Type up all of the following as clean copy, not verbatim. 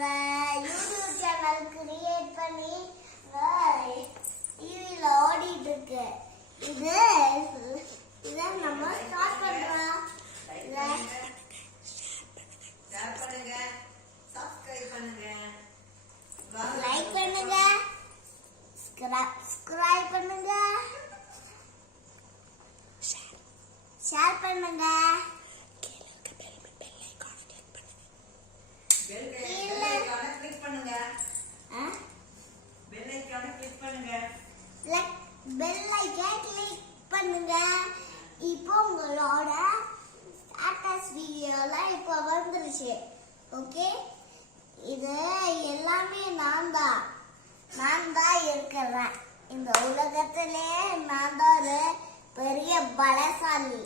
நாங்க YouTube channel create பண்ணி டிவில ஓடிட்டு இருக்கு. இத நம்ம ஸ்டார்ட் பண்றோம். ஷேர் பண்ணுங்க, சப்ஸ்கிரைப் பண்ணுங்க, லைக் பண்ணுங்க, சப்ஸ்கிரைப் பண்ணுங்க, ஷேர் பண்ணுங்க. இப்போ உங்களோட ஸ்டேட்டஸ் வீடியோலாம் இப்போ வந்துருச்சு. ஓகே, இது எல்லாமே நான் தான் இருக்கிறேன். இந்த உலகத்திலே நான் தான் ஒரு பெரிய பலசாலி.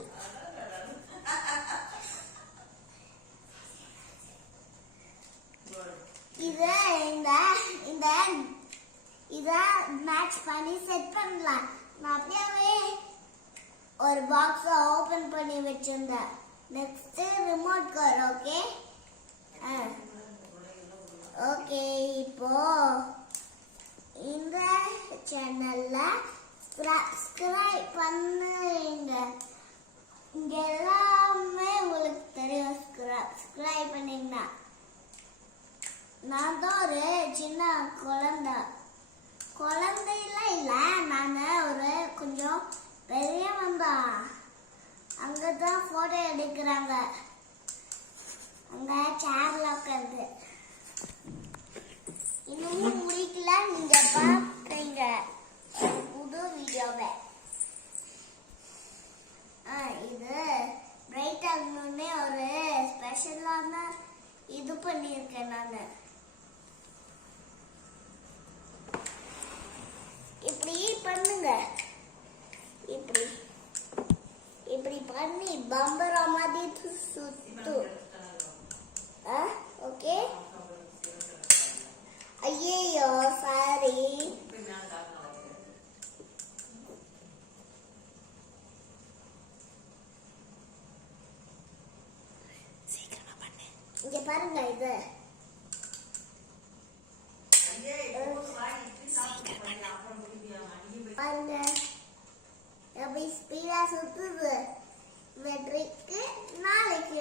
இத மேட்ச் பண்ணி செட் பண்ணலாம். நான் அப்படியே ஒரு பாக்ஸ் ஓபன் பண்ணி வச்சிருந்தேன். Next remote car. ஓகே, இப்போ இந்த சேனல்ல சப்ஸ்கிரைப் பண்ணுங்க. இங்க எல்லாமே உங்களுக்கு தெரியும். சப்ஸ்கிரைப் பண்ணீங்கன்னா நான் தான் ஒரு சின்ன குழந்தைலாம் இல்லை, நான் ஒரு கொஞ்சம் பெரியவன் தான். அங்கதான் போட்டோ எடுக்கிறாங்க, அங்க சேர்ல உட்காந்து. இன்னும் முடிக்கல, நீங்க பாக்குறீங்க புது வீடியோவை. இது பிரைட் ஆகணும்னே ஒரு ஸ்பெஷலான இது பண்ணியிருக்கேன் நான். இப்படி பண்ணுங்க, இப்படி பண்ணி பம்பர மாதிரி சுத்து. ஓகே, ஐயோ சாரி. இங்க பாருங்க, இது பாருங்க எப்படி ஸ்பீடா சுத்துது. வெற்றிக்கு நாளைக்கு